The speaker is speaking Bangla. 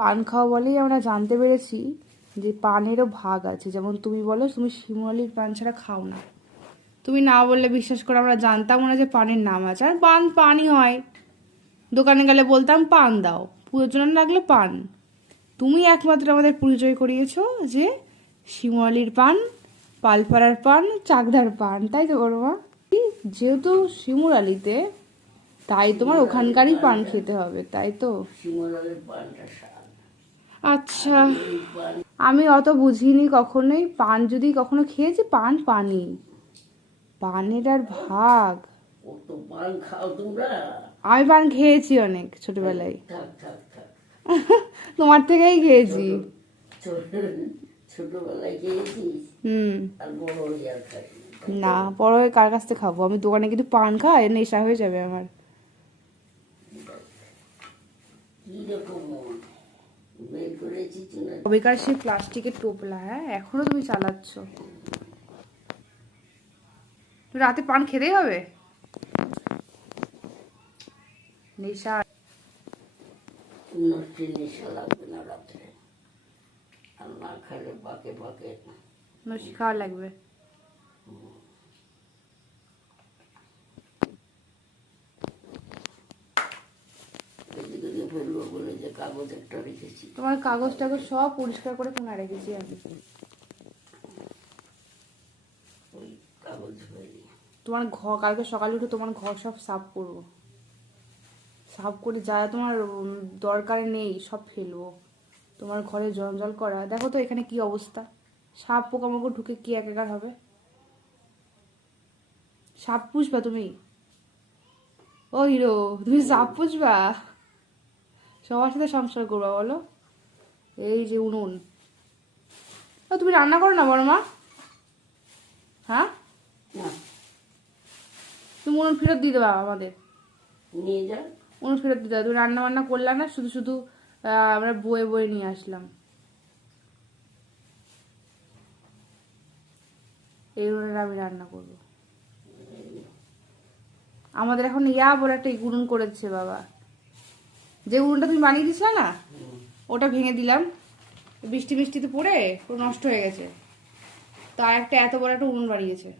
পান খাওয়া বলেই আমরা জানতে পেরেছি যে পানেরও ভাগ আছে। যেমন তুমি বলো তুমি শিমুরালির পান ছাড়া খাও না, তুমি না বললে বিশ্বাস করে আমরা জানতাম না যে পানের নাম আছে। আর পান পানই হয়, দোকানে গেলে বলতাম পান দাও, পুজোর জন্য লাগলে পান। তুমি একমাত্র আমাদের পরিচয় করিয়েছো যে শিমুরালির পান, পালপাড়ার পান, চাকদার পান, তাই তো বড়মা? যেহেতু শিমুরালিতে, তাই তোমার ওখানকারই পান খেতে হবে, তাই তো? আচ্ছা, আমি অত বুঝিনি কখনোই। পান যদি কখনো খেয়েছি, পান পানি, পানের আর ভাগ। আমি পান খেয়েছি অনেক ছোটবেলায়, তোমার থেকেই খেয়েছি। না, বড় হয়ে কার কাছ থেকে খাবো? আমি দোকানে কিন্তু পান খাই, নেশা হয়ে যাবে আমার। কবেকার সেই প্লাস্টিকের টোপলা, হ্যাঁ এখনো তুমি চালাচ্ছ? রাতে পান খেতেই হবে? নেশা নেশা লাগবে না রাত্রে, আর না খেলে পাকে পাকে নশি খাওয়া লাগবে। ফেলবো বলে যে কাগজ একটা রেখেছি, তোমার কাগজ টাগজ সব পরিষ্কার করে কোনা রেখেছি আমি। ওই কাগজ ফেলি। তোমার ঘর কালকে সকালে উঠে তোমার ঘর সব সাফ করবো, সাফ করে যা তোমার দরকার নেই সব ফেলবো। তোমার ঘরে জঞ্জাল করা, দেখো তো এখানে কি অবস্থা। সাপ পোকামাকড় ঢুকে কি একাকার হবে। সাপ পুষবা তুমি? ও হিরো, তুমি সাপ পুষবা? সবার সাথে সংসার করবা বলো? এই যে উনুন, তুমি রান্না করো না বড় মা? হ্যাঁ, তুমি উনুন ফেরত দিয়ে দেবা আমাদের, নিয়ে যা। উনুন ফেরত দিয়ে দেবা। তুমি রান্না বান্না করলা না, শুধু শুধু আমরা বয়ে বয়ে নিয়ে আসলাম। এই উনুনে আমি রান্না করবো। আমাদের এখন বলে একটা উনুন করেছে বাবা। যে উনুনটা তুমি বানিয়ে দিয়েছিলে না, ওটা ভেঙে দিলাম, বৃষ্টি বৃষ্টিতে পড়ে পুরো নষ্ট হয়ে গেছে। তার একটা এত বড় একটা উনুন বানিয়েছে।